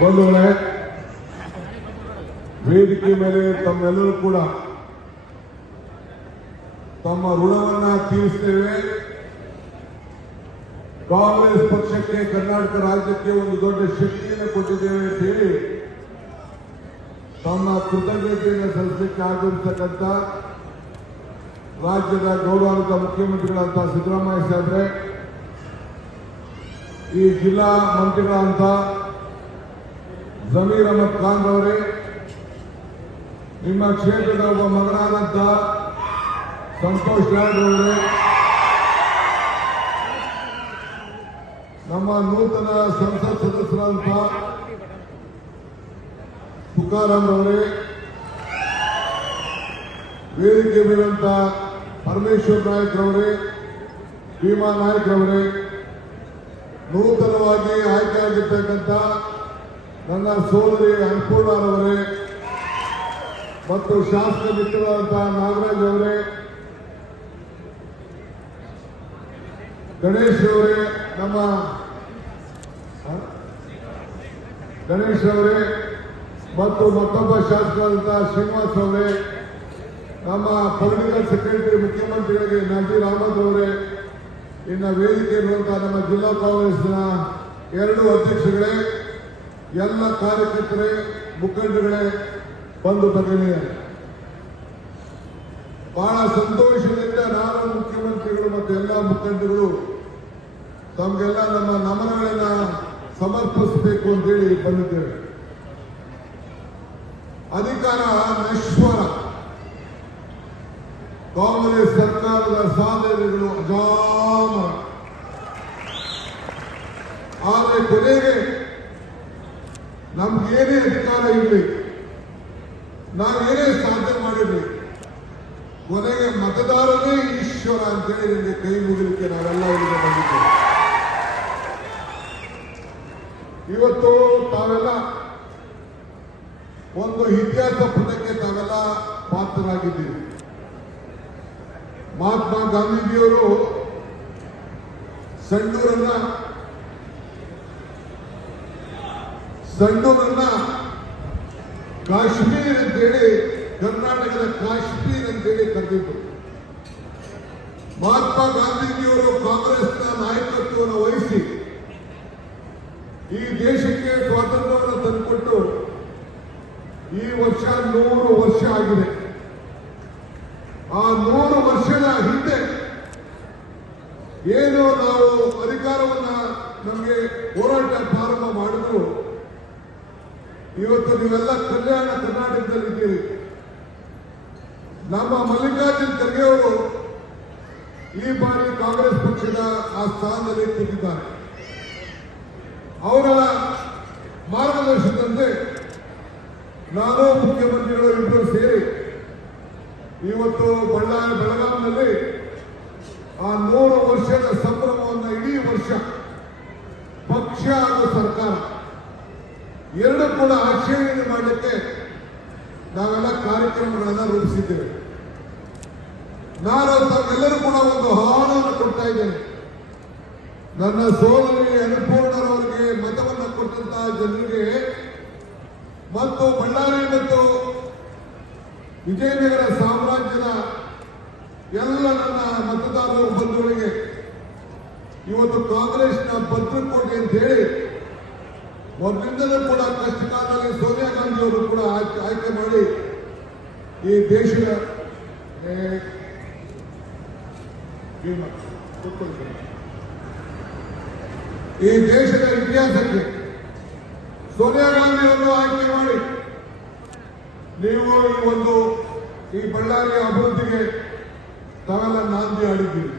ಬಂಧುಗಳೇ ವೇದಿಕೆ ಮೇಲೆ ತಮ್ಮೆಲ್ಲರೂ ಕೂಡ ತಮ್ಮ ಋಣವನ್ನ ತೀರಿಸ್ತೇವೆ. ಕಾಂಗ್ರೆಸ್ ಪಕ್ಷಕ್ಕೆ ಕರ್ನಾಟಕ ರಾಜ್ಯಕ್ಕೆ ಒಂದು ದೊಡ್ಡ ಶಕ್ತಿಯನ್ನು ಕೊಟ್ಟಿದ್ದೇವೆ ಅಂತ ಹೇಳಿ ತಮ್ಮ ಕೃತಜ್ಞತೆಯನ್ನು ಸಲ್ಲಿಸಲಿಕ್ಕೆ ಆಗಮಿಸತಕ್ಕಂಥ ರಾಜ್ಯದ ಗೌರವಾನ್ವಿತ ಮುಖ್ಯಮಂತ್ರಿಗಳಂತ ಸಿದ್ದರಾಮಯ್ಯ ಸಾಹೇಬ್ರೆ, ಈ ಜಿಲ್ಲಾ ಮಂತ್ರಿಗಳಂತ ಜಮೀರ್ ಅಹಮದ್ ಖಾನ್ ಅವರೇ ನಿಮ್ಮ ಕ್ಷೇತ್ರದ ಒಬ್ಬ ಮಗನಾದಂತ ಸಂತೋಷ್ ಲಾಡ್ ಅವರೇ ನಮ್ಮ ನೂತನ ಸಂಸತ್ ಸದಸ್ಯರಾದಂತ ತುಕಾರಾಮ್ ಅವರೇ ವೇದಿಕೆ ಮೇಲಂತ ಪರಮೇಶ್ವರ್ ನಾಯಕ್ ಅವರೇ ಭೀಮಾ ನಾಯಕ್ ಅವರೇ ನೂತನವಾಗಿ ಆಯ್ಕೆಯಾಗಿರ್ತಕ್ಕಂಥ ನನ್ನ ಸೋದರಿ ಅನ್ನಪೂರ್ಣರವರೇ ಮತ್ತು ಶಾಸಕ ಮಿತ್ರರಾದಂತಹ ನಾಗರಾಜ್ ಅವರೇ, ಗಣೇಶ್ ಅವರೇ, ನಮ್ಮ? ಗಣೇಶ್ ಅವರೇ ಮತ್ತು ಮತ್ತೊಬ್ಬ ಶಾಸಕರಾದಂತಹ ಶ್ರೀನಿವಾಸ್ ಅವರೇ, ನಮ್ಮ ಪೊಲಿಟಿಕಲ್ ಸೆಕ್ರೆಟರಿ ಮುಖ್ಯಮಂತ್ರಿಗಳಿಗೆ ನಜೀರ್ ಅಹಮದ್ ಅವರೇ, ಇನ್ನು ವೇದಿಕೆ ಇರುವಂತಹ ನಮ್ಮ ಜಿಲ್ಲಾ ಕಾಂಗ್ರೆಸ್ನ ಎರಡು ಅಧ್ಯಕ್ಷಗಳೇ ಎಲ್ಲ ಕಾರ್ಯಕರ್ತರೇ ಮುಖಂಡಗಳೇ ಬಂದು ಬರಲಿ ಬಹಳ ಸಂತೋಷದಿಂದ ನಾನು ಮುಖ್ಯಮಂತ್ರಿಗಳು ಮತ್ತು ಎಲ್ಲ ಮುಖಂಡರು ತಮಗೆಲ್ಲ ನಮ್ಮ ನಮನಗಳನ್ನ ಸಮರ್ಪಿಸಬೇಕು ಅಂತೇಳಿ ಬಂದಿದ್ದೇವೆ. ಅಧಿಕಾರ ನಶ್ವರ. ಕಾಂಗ್ರೆಸ್ ಸರ್ಕಾರದ ಸಾಧನೆಗಳು ಅಜಾಮರ ಆದರೆ ಕೊನೆಗೆ ನಮ್ಗೇನೇ ಅಧಿಕಾರ ಇರಲಿ ನಾವೇನೇ ಸಾಧನೆ ಮಾಡಿರಲಿ, ಕೊನೆಗೆ ಮತದಾರನೇ ಈಶ್ವರ ಅಂತೇಳಿ ನಿಮಗೆ ಕೈ ಮುಗಿಲಿಕ್ಕೆ ನಾವೆಲ್ಲ ಇಲ್ಲಿಗೆ ಬಂದಿದ್ದೇವೆ. ಇವತ್ತು ತಾವೆಲ್ಲ ಒಂದು ಇತಿಹಾಸ ಪುಟಕ್ಕೆ ತಾವೆಲ್ಲ ಪಾತ್ರರಾಗಿದ್ದೀವಿ ಮಹಾತ್ಮ ಗಾಂಧೀಜಿಯವರು ಸಂಡೂರನ್ನ ಸಂಡೂರನ್ನ ಕಾಶ್ಮೀರ್ ಅಂತೇಳಿ ಕರ್ನಾಟಕದ ಕಾಶ್ಮೀರ್ ಅಂತೇಳಿ ಕರೆದಿದ್ದರು ಮಹಾತ್ಮ ಗಾಂಧೀಜಿಯವರು ಕಾಂಗ್ರೆಸ್ನ ನಾಯಕತ್ವವನ್ನು ವಹಿಸಿ ಈ ದೇಶಕ್ಕೆ ಸ್ವಾತಂತ್ರ್ಯವನ್ನು ತಂದುಕೊಟ್ಟು ಈ ವರ್ಷ ನೂರು ವರ್ಷ ಆಗಿದೆ ಆ ನೂರು ವರ್ಷದ ಹಿಂದೆ ಏನು ನಾವು ಅಧಿಕಾರವನ್ನ ನಮಗೆ ಹೋರಾಟ ಪ್ರಾರಂಭ ಮಾಡಿದ್ರು ಇವತ್ತು ನೀವೆಲ್ಲ ಕಲ್ಯಾಣ ಕರ್ನಾಟಕದಲ್ಲಿದ್ದೀರಿ ನಮ್ಮ ಮಲ್ಲಿಕಾರ್ಜುನ್ ಖರ್ಗೆ ಅವರು ಈ ಬಾರಿ ಕಾಂಗ್ರೆಸ್ ಪಕ್ಷದ ಆ ಸ್ಥಾನದಲ್ಲಿ ಕೂತಿದ್ದಾರೆ ಅವರ ಮಾರ್ಗದರ್ಶನದಂತೆ ನಾನು ಮುಖ್ಯಮಂತ್ರಿಗಳು ಇಬ್ಬರು ಸೇರಿ ಇವತ್ತು ಬಳ್ಳಾರಿ ಬೆಳಗಾವಿನಲ್ಲಿ ಆ ನೂರು ವರ್ಷದ ಸಂಭ್ರಮವನ್ನು ಇಡೀ ವರ್ಷ ಪಕ್ಷ ಹಾಗೂ ಸರ್ಕಾರ ಎರಡು ಕೂಡ ಆಚರಣೆ ಮಾಡಲಿಕ್ಕೆ ನಾವೆಲ್ಲ ಕಾರ್ಯಕ್ರಮಗಳನ್ನು ರೂಪಿಸಿದ್ದೇವೆ. ನಾನು ತಾವೆಲ್ಲರೂ ಕೂಡ ಒಂದು ಆಹ್ವಾನವನ್ನು ಕೊಡ್ತಾ ಇದ್ದೇನೆ. ನನ್ನ ಸೋದರಿ ಅನ್ನಪೂರ್ಣರವರಿಗೆ ಮತವನ್ನು ಕೊಟ್ಟಂತಹ ಜನರಿಗೆ ಮತ್ತು ಬಳ್ಳಾರಿ ಮತ್ತು ವಿಜಯನಗರ ಸಾಮ್ರಾಜ್ಯದ ಎಲ್ಲ ನನ್ನ ಮತದಾರರು ಬಂಧುಗಳಿಗೆ ಇವತ್ತು ಕಾಂಗ್ರೆಸ್ನ ಭದ್ರಕೋಟೆ ಅಂತ ಹೇಳಿ ಮೊದಲಿಂದಲೂ ಕೂಡ ಕಷ್ಟ ಕಾಲದಲ್ಲಿ ಸೋನಿಯಾ ಗಾಂಧಿ ಅವರು ಕೂಡ ಆಯ್ಕೆ ಮಾಡಿ ಈ ದೇಶದ ಏ, ಭೀಮ, ಕೂತ್ಕೊಳ್ಳಿ ಸರ್. ಈ ದೇಶದ ಇತಿಹಾಸಕ್ಕೆ ಸೋನಿಯಾ ಅವರನ್ನು ಆಯ್ಕೆ ಮಾಡಿ ನೀವು ಒಂದು ಈ ಬಳ್ಳಾರಿಯ ಅಭಿವೃದ್ಧಿಗೆ ತಾವೆಲ್ಲ ನಾಂದಿ ಆಡಿದ್ದೀರಿ.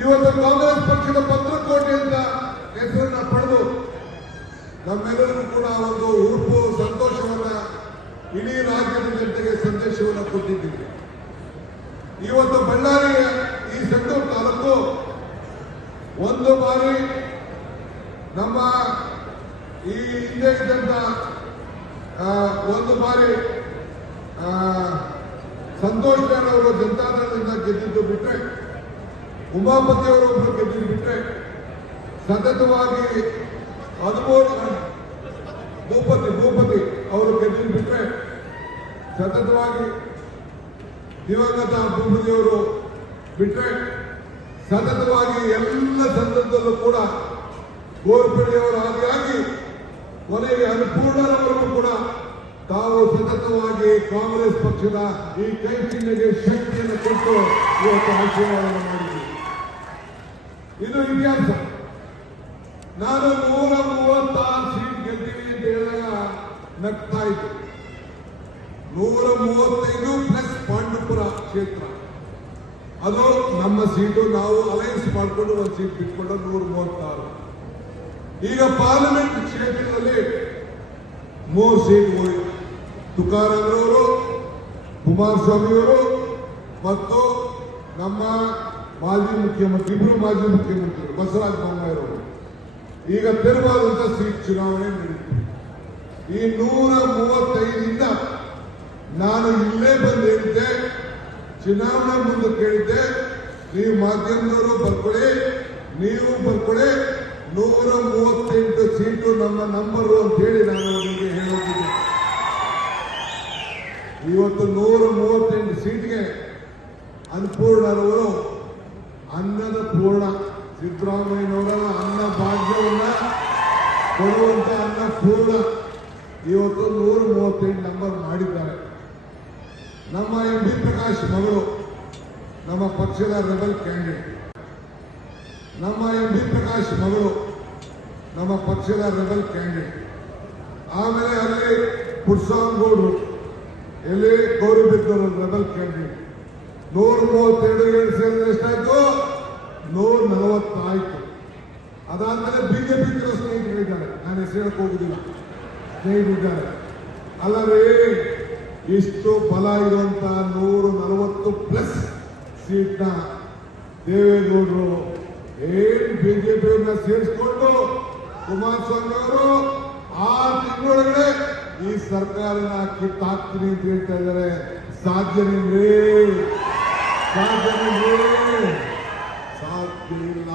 ಇವತ್ತು ಕಾಂಗ್ರೆಸ್ ಪಕ್ಷದ ಭದ್ರಕೋಟೆ ಅಂತ ಹೆಸರನ್ನ ಪಡೆದು ನಮ್ಮೆಲ್ಲರಿಗೂ ಕೂಡ ಒಂದು ಉಡುಪು ಸಂತೋಷವನ್ನ ಇಡೀ ರಾಜ್ಯದ ಜನತೆಗೆ ಸಂದೇಶವನ್ನು ಕೊಟ್ಟಿದ್ದೀವಿ ಇವತ್ತು ಬಳ್ಳಾರಿಯ ಈ ಸೆಂಟೂರು ತಾಲೂಕು ಒಂದು ಬಾರಿ ನಮ್ಮ ಈ ಹಿಂದೆ ಒಂದು ಬಾರಿ ಸಂತೋಷ್ ಲಾಡ್ ಅವರು ಜನತಾದಳದಿಂದ ಗೆದ್ದಿದ್ದು ಬಿಟ್ರೆ, ಉಮಾಪತಿ ಅವರು ಒಬ್ಬರು ಗೆದ್ದಿದ್ದು ಬಿಟ್ರೆ, ಸತತವಾಗಿ ಹದಿಮೂರು ಭೂಪತಿ ಭೂಪತಿ ಅವರು ಗೆದ್ದಿದ್ದು ಬಿಟ್ರೆ, ಸತತವಾಗಿ ದಿವಂಗತ ಭೂಪತಿಯವರು ಬಿಟ್ರೆ, ಸತತವಾಗಿ ಎಲ್ಲ ಸಂದರ್ಭದಲ್ಲೂ ಕೂಡ ಗೋರ್ಪಡೆಯವರ ಆದಿಯಾಗಿ ಕೊನೆಗೆ ಅನ್ನಪೂರ್ಣರವರೆಗೂ ಕೂಡ ತಾವು ಸತತವಾಗಿ ಕಾಂಗ್ರೆಸ್ ಪಕ್ಷದ ಈ ಕೈ ಶಕ್ತಿಯನ್ನು ಕೊಟ್ಟು ಇವತ್ತು ಆಶೀರ್ವಾದ ಮಾಡಿದ್ದೀವಿ. ಇದು ಇತಿಹಾಸ. ನಾನು ನೂರ ಮೂವತ್ತಾರು ಸೀಟ್ ಗೆದ್ದೀವಿ ಅಂತ ಹೇಳಿದಾಗ ನಗ್ತಾ ಇತ್ತು ನೂರ ಮೂವತ್ತೈದು ಪ್ಲಸ್ ಪಾಂಡುಪುರ ಕ್ಷೇತ್ರ. ಅದು ನಮ್ಮ ಸೀಟು ನಾವು ಅಲೈನ್ಸ್ ಮಾಡಿಕೊಂಡು ಒಂದು ಸೀಟ್ ಬಿಟ್ಕೊಂಡು ನೂರ ಮೂವತ್ತಾರು. ಈಗ ಪಾರ್ಲಿಮೆಂಟ್ ಕ್ಷೇತ್ರದಲ್ಲಿ ಮೂರು ಸೀಟ್ ಹೋಯಿತು. ತುಕಾರಾಮ್ರವರು, ಕುಮಾರಸ್ವಾಮಿಯವರು ಮತ್ತು ನಮ್ಮ ಮಾಜಿ ಮುಖ್ಯಮಂತ್ರಿ ಇಬ್ಬರು ಮಾಜಿ ಮುಖ್ಯಮಂತ್ರಿ ಬಸವರಾಜ ಬೊಮ್ಮಾಯಿರವರು. ಈಗ ತೆರವಾದಂತ ಸೀಟ್ ಚುನಾವಣೆ ಈ ನೂರ ಮೂವತ್ತೈದರಿಂದ ನಾನು ಇಲ್ಲೇ ಬಂದು ಹೇಳಿದ್ದೆ, ಚುನಾವಣೆ ಮುಂದೆ ಕೇಳಿದ್ದೆ, ನೀವು ಮಾಧ್ಯಮದವರು ಬರ್ಕೊಳ್ಳಿ, ನೀವು ಬರ್ಕೊಳ್ಳಿ ನೂರ ಮೂವತ್ತೆಂಟು ಸೀಟು ನಮ್ಮ ನಂಬರು ಅಂತ ಹೇಳಿ ನಾನು ನಿಮಗೆ ಹೇಳೋದಿದ್ದೆ ಇವತ್ತು ನೂರ ಮೂವತ್ತೆಂಟು ಸೀಟ್ಗೆ ಅನ್ನಪೂರ್ಣರವರು ಅನ್ನದ ಪೂರ್ಣ. ಸಿದ್ದರಾಮಯ್ಯನವರ ಅನ್ನ ಭಾಗ್ಯವನ್ನ ಕೊಡುವಂತ ಅನ್ನ ಪೂರ್ಣ. ಇವತ್ತು ನೂರ ಮೂವತ್ತೆಂಟು ನಂಬರ್ ಮಾಡಿದ್ದಾರೆ. ನಮ್ಮ ಎಂ ಪ್ರಕಾಶ್ ಮಗಳು, ನಮ್ಮ ಪಕ್ಷದ ರೆಬಲ್ ಕ್ಯಾಂಡಿಡೇಟ್ ನಮ್ಮ ಎಂ ಬಿ ಪ್ರಕಾಶ್ ಮಗಳು, ನಮ್ಮ ಪಕ್ಷದ ರೆಬಲ್ ಕ್ಯಾಂಡಿಡೇಟ್ ಆಮೇಲೆ ಅಲ್ಲಿ ಪುಟ್ಸಾಂಗೌಡರು ಎಲ್ಲಿ ಗೌರಿಬಿದ್ದವರು ರೆಬಲ್ ಕ್ಯಾಂಡಿಡೇಟ್ ನೂರ ಮೂವತ್ತೆರಡು ಸೇರಿದ್ರೆ ಎಷ್ಟಾಯ್ತು? ನೂರ ನಲವತ್ತಾಯ್ತು. ಅದಾದ್ಮೇಲೆ ಬಿಜೆಪಿ ಕೆಲವು ಸ್ನೇಹಿತರಿದ್ದಾರೆ ನಾನು ಹೆಸರು ಹೇಳಕ್ ಹೋಗುದಿಲ್ಲ. ಸ್ನೇಹಿತರಿದ್ದಾರೆ ಅಲ್ಲವೇ ಇಷ್ಟು ಬಲ ಇರುವಂತ ನೂರ ನಲವತ್ತು ಪ್ಲಸ್ ಸೀಟ್ನ ದೇವೇಗೌಡರು ಏನ್ ಬಿಜೆಪಿಯವ್ರನ್ನ ಸೇರಿಸ್ಕೊಂಡು ಕುಮಾರಸ್ವಾಮಿ ಅವರು ಆ ತಿಂಗಳೊಳಗಡೆ ಈ ಸರ್ಕಾರನ ಕಿತ್ತಾಕ್ತೀನಿ ಅಂತ ಹೇಳ್ತಾ ಇದ್ದಾರೆ. ಸಾಧ್ಯನೇ ಸಾಧ್ಯನೇ ಸಾಧ್ಯ ಇಲ್ಲ.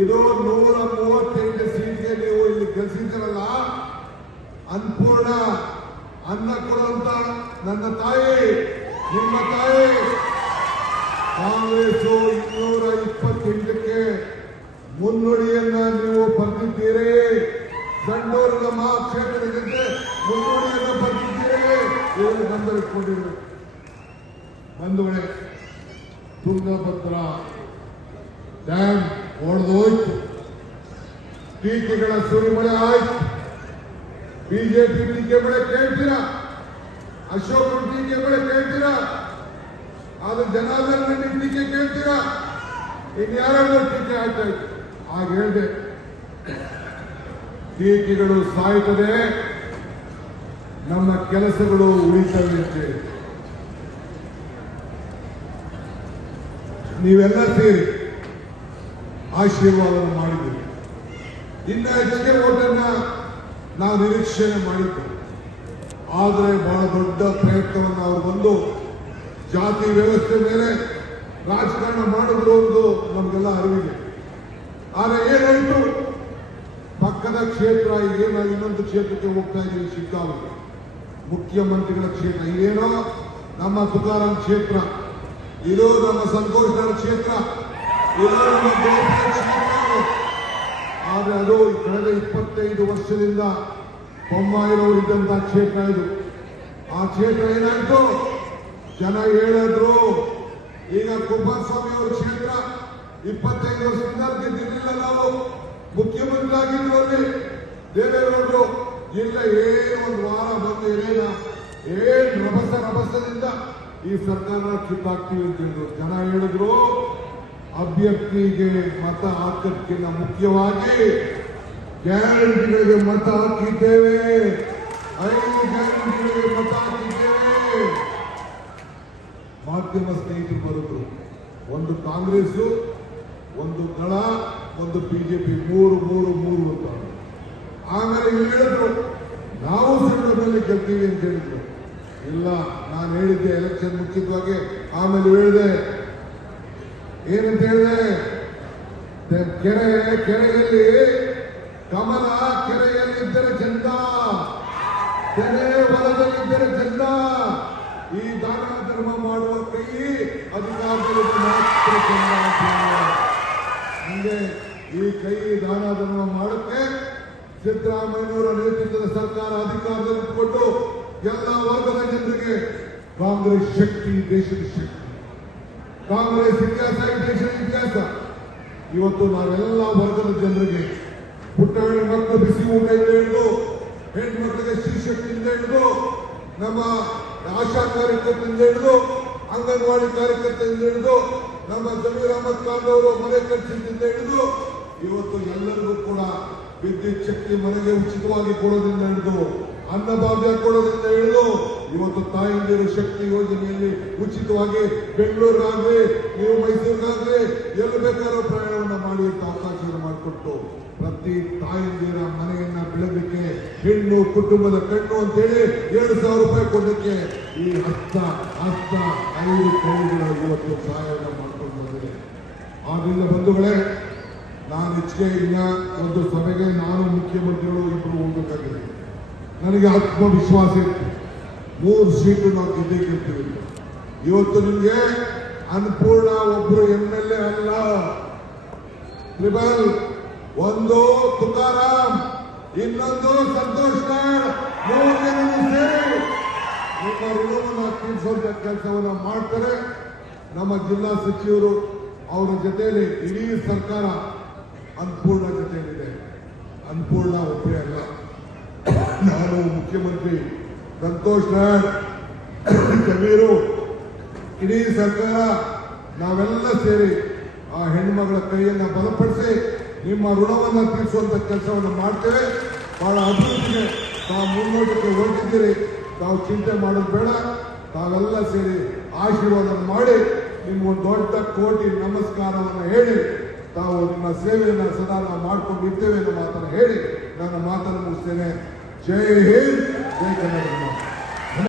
ಇದು ನೂರ ಮೂವತ್ತೆಂಟು ಸೀಟ್ಗೆ ನೀವು ಇಲ್ಲಿ ಗೆಲ್ಸಿದ್ದೀರಲ್ಲ ಅನ್ಪೂರ್ಣ ಅನ್ನ ಕೊಡುವಂತ ನನ್ನ ತಾಯಿ, ನಿಮ್ಮ ತಾಯಿ. ಕಾಂಗ್ರೆಸ್ ಇನ್ನೂರ ಇಪ್ಪತ್ತೆಂಟಕ್ಕೆ ಮುನ್ನುಡಿಯನ್ನ ನೀವು ಬರೆದಿದ್ದೀರಿ ಸಂಡೂರಿನ ಮಹಾಕ್ಷೇತ್ರದಂತೆ ಮುನ್ನುಡಿಯನ್ನು ಬರೆದಿದ್ದೀರಿ ಇದನ್ನು ಗಮನಿಸಿಕೊಂಡಿರಬೇಕು ಬಂಧುಗಳೇ ತುಂಗಭದ್ರ ಡ್ಯಾಮ್ ಒಡೆದೋಯ್ತು ಟೀಕೆಗಳ ಸುರಿಮಳೆ ಆಯ್ತು ಬಿಜೆಪಿ ಟೀಕೆ ಬೆಳೆ ಕೇಳ್ತೀರಾ ಅಶೋಕ್ ಟೀಕೆ ಬೆಳೆ ಕೇಳ್ತೀರಾ ಆದ್ರೆ ಜನಾರ್ದನ್ ರೆಡ್ಡಿ ಟೀಕೆ ಕೇಳ್ತೀರಾ? ಇನ್ಯಾರಾದ್ರೂ ಟೀಕೆ ಆಯ್ತಾ ಇತ್ತು? ಆಗ ಹೇಳಿದೆ. ಟೀಕೆಗಳು ಸಾಯ್ತದೆ, ನಮ್ಮ ಕೆಲಸಗಳು ಉಳಿತವೆ ನೀವೆಲ್ಲ ಸೇರಿ ಆಶೀರ್ವಾದ ಮಾಡಿದ್ದೀರಿ. ಇನ್ನ ಹೆಚ್ಚಿಗೆ ಓಟನ್ನ ನಾವು ನಿರೀಕ್ಷಣೆ ಮಾಡಿದ್ದು. ಆದರೆ ಬಹಳ ದೊಡ್ಡ ಪ್ರಯತ್ನವನ್ನು ಅವರು ಬಂದು ಜಾತಿ ವ್ಯವಸ್ಥೆ ಮೇಲೆ ರಾಜಕಾರಣ ಮಾಡಿದ್ರು ಒಂದು ನಮಗೆಲ್ಲ ಅರಿವಿದೆ. ಆದರೆ ಏನಾಯಿತು? ಪಕ್ಕದ ಕ್ಷೇತ್ರ ಏನೋ ಇನ್ನೊಂದು ಕ್ಷೇತ್ರಕ್ಕೆ ಹೋಗ್ತಾ ಇದ್ದೀವಿ ಶಿಗ್ಗಾವಿ ಮುಖ್ಯಮಂತ್ರಿಗಳ ಕ್ಷೇತ್ರ. ಏನೋ ನಮ್ಮ ತುಕಾರಾಮ್ ಕ್ಷೇತ್ರ. ಇದು ನಮ್ಮ ಸಂತೋಷರ ಕ್ಷೇತ್ರ. ಇದು ನಮ್ಮ ಕ್ಷೇತ್ರ. ಆದರೆ ಅದು ಕಳೆದ ಇಪ್ಪತ್ತೈದು ವರ್ಷದಿಂದ ಬೊಮ್ಮಾಯಿರವರಿದ್ದಂತಹ ಕ್ಷೇತ್ರ ಇದು. ಆ ಕ್ಷೇತ್ರ ಏನಾಯ್ತು? ಜನ ಹೇಳಿದ್ರು, ಈಗ ಕುಮಾರಸ್ವಾಮಿ ಅವರ ಕ್ಷೇತ್ರ ಇಪ್ಪತ್ತೈದು ವರ್ಷದಿಂದ ಗೆದ್ದಿರಲಿಲ್ಲ ನಾವು. ಮುಖ್ಯಮಂತ್ರಿ ಆಗಿದ್ರು ಅಲ್ಲಿ ದೇವೇಗೌಡರು, ಇಲ್ಲ, ಏನು ಒಂದು ವಾರ ಬಂದು ಏನೇನ, ಏನ್ ರಭಸ ರಭಸದಿಂದ ಈ ಸರ್ಕಾರ ಕಿತ್ತಾಕ್ತೀವಿ ಅಂತ ಹೇಳಿದ್ರು. ಜನ ಹೇಳಿದ್ರು, ಅಭ್ಯರ್ಥಿಗೆ ಮತ ಹಾಕೋದಕ್ಕಿಂತ ಮುಖ್ಯವಾಗಿ ಗ್ಯಾರಂಟಿಗಳಿಗೆ ಮತ ಹಾಕಿದ್ದೇವೆ. ಐದು ಗ್ಯಾರಂಟಿಗಳಿಗೆ ಮತ ಹಾಕಿದ್ದೇವೆ. ಮಾಧ್ಯಮ ಸ್ನೇಹಿತರು ಬರೋದು ಒಂದು ಕಾಂಗ್ರೆಸ್ ಒಂದು ದಳ, ಒಂದು ಬಿಜೆಪಿ, ಮೂರು ಮೂರು ಮೂರು ಅಂತ ಆಮೇಲೆ ಹೇಳಿದ್ರು, ನಾವು ಸಂಘದಲ್ಲಿ ಗೆಲ್ತೀವಿ ಅಂತ ಹೇಳಿದ್ರು. ಇಲ್ಲ, ನಾನು ಹೇಳಿದ್ದೆ ಎಲೆಕ್ಷನ್ ಮುಚ್ಚಿದ್ವಾಗೆ, ಆಮೇಲೆ ಹೇಳಿದೆ. ಏನಂತ ಹೇಳಿದೆ? ಕೆರೆ, ಕೆರೆಯಲ್ಲಿ, ಕಮಲ ಕೆರೆಯಲ್ಲಿದ್ದರೆ ಚಂದ. ಕೆರೆ ಹೊಲದಲ್ಲಿದ್ದರೆ ಚಂದ ಈ ದಾನ ಧರ್ಮ ಮಾಡುವ ಕೈ ಅಧಿಕಾರದಲ್ಲಿ ಹಂಗೆ ಈ ಕೈ ದಾನ ಧರ್ಮ ಮಾಡುತ್ತೆ. ಸಿದ್ದರಾಮಯ್ಯನವರ ನೇತೃತ್ವದ ಸರ್ಕಾರ ಅಧಿಕಾರದಲ್ಲಿ ಕೊಟ್ಟು ಎಲ್ಲ ವರ್ಗದ ಜನರಿಗೆ ಕಾಂಗ್ರೆಸ್ ಶಕ್ತಿ, ದೇಶದ ಶಕ್ತಿ. ಕಾಂಗ್ರೆಸ್ ಇತಿಹಾಸ ದೇಶದ ಇತಿಹಾಸ. ಇವತ್ತು ನಾವೆಲ್ಲ ವರ್ಗದ ಜನರಿಗೆ ಪುಟ್ಟಹಳ್ಳಿ ಮಕ್ಕಳು ಬಿಸಿ ಊಟದಿಂದ ಹಿಡಿದು ಹೆಣ್ಮಕ್ಳಿಗೆ ಶಿಕ್ಷಕಿಂದ ಹಿಡಿದು ನಮ್ಮ ಆಶಾ ಕಾರ್ಯಕರ್ತರಿಂದ ಹಿಡಿದು ಅಂಗನವಾಡಿ ಕಾರ್ಯಕರ್ತರಿಂದ ಹಿಡಿದು ನಮ್ಮ ಜಮೀರ್ ಅಹಮದ್ ಖಾನ್ ಅವರು ಮನೆ ಕಟ್ಟಿಸಿದಿಂದ ಹಿಡಿದು ಇವತ್ತು ಎಲ್ಲರಿಗೂ ಕೂಡ ವಿದ್ಯುತ್ ಶಕ್ತಿ ಮನೆಗೆ ಉಚಿತವಾಗಿ ಕೊಡೋದ್ರಿಂದ ಹಿಡಿದು ಅನ್ನಭಾಗ್ಯ ಕೊಡೋದ್ರಿಂದ ಹಿಡಿದು ಇವತ್ತು ತಾಯಂದಿರು ಶಕ್ತಿ ಯೋಜನೆಯಲ್ಲಿ ಉಚಿತವಾಗಿ ಬೆಂಗಳೂರಿಗಾಗ್ಲಿ ನೀವು ಮೈಸೂರಿಗಾಗ್ಲಿ ಎಲ್ಲಿ ಬೇಕಾದ್ರೂ ಪ್ರಯಾಣವನ್ನು ಮಾಡುವಂತ ಅವಕಾಶವನ್ನು ಮಾಡಿಕೊಟ್ಟು ಪ್ರತಿ ತಾಯಂದಿರ ಮನೆಯನ್ನ ಬೆಳಗಲಿಕ್ಕೆ ಹೆಣ್ಣು ಕುಟುಂಬದ ಕಣ್ಣು ಅಂತೇಳಿ ಏಳು ಸಾವಿರ ರೂಪಾಯಿ ಕೊಡಲಿಕ್ಕೆ ಈ ಹತ್ತ ಹತ್ತ, ಐದು ಕೈಗಳು ಇವತ್ತು ಸಹಾಯವನ್ನು ಮಾಡ್ಕೊಂಡು ಬಂದಿದೆ. ಆದ್ರಿಂದ ಬಂಧುಗಳೇ, ನಾನು ಹೆಚ್ಚಿಗೆ ಇಲ್ಲ, ಒಂದು ಸಭೆಗೆ ನಾನು ಮುಖ್ಯಮಂತ್ರಿಗಳು ಇಬ್ಬರು ಹೋಗಬೇಕಾಗಿದೆ. ನನಗೆ ಆತ್ಮವಿಶ್ವಾಸ ಇತ್ತು. ಮೂರು ಸೀಟು ನಾವು ಗೆದ್ದೇ ಇವತ್ತು ನಿಮಗೆ ಅನ್ಪೂರ್ಣ ಒಬ್ರು ಎಂ ಎಲ್ ಎ ಅಲ್ಲ. ತ್ರಿಬಲ್, ಒಂದು ತುಕಾರಾಮ್. ಇನ್ನೊಂದು ಸಂತೋಷ್ ಕೆಲಸವನ್ನು ಮಾಡ್ತಾರೆ. ನಮ್ಮ ಜಿಲ್ಲಾ ಸಚಿವರು ಅವರ ಜೊತೆಯಲ್ಲಿ ಇಡೀ ಸರ್ಕಾರ ಅನ್ಪೂರ್ಣ ಜೊತೆಯಲ್ಲಿದೆ. ಅನ್ಪೂರ್ಣ ಒಬ್ಬರೇ ಅಲ್ಲ. ನಾನು ಮುಖ್ಯಮಂತ್ರಿ ಸಂತೋಷ್ ಜಮೀರು, ಇಡೀ ಸರ್ಕಾರ, ನಾವೆಲ್ಲ ಸೇರಿ ಆ ಹೆಣ್ಮಗಳ ಕೈಯನ್ನ ಬಲಪಡಿಸಿ ನಿಮ್ಮ ಋಣವನ್ನು ತೀರಿಸುವಂತ ಕೆಲಸವನ್ನು ಮಾಡ್ತೇವೆ. ಬಹಳ ಅಭಿವೃದ್ಧಿಗೆ ತಾವು ಮುನ್ನೋಟಕ್ಕೆ ಹೊರಟಿದ್ದೀರಿ ತಾವು ಚಿಂತೆ ಮಾಡೋದು ಬೇಡ. ತಾವೆಲ್ಲ ಸೇರಿ ಆಶೀರ್ವಾದ ಮಾಡಿ ನಿಮ್ಮ ದೊಡ್ಡ ಕೋಟಿ ನಮಸ್ಕಾರವನ್ನು ಹೇಳಿ, ತಾವು ನಿಮ್ಮ ಸೇವೆಯನ್ನು ಸದಾ ನಾವು ಮಾಡ್ಕೊಂಡು ಇರ್ತೇವೆ ಅನ್ನೋ ಮಾತನ್ನು ಹೇಳಿ ನನ್ನ ಮಾತನ್ನು ಮುಗಿಸ್ತೇನೆ. ಜೈ ಹಿಂದ್, ಜೈ ಕರ್ನಾಟಕ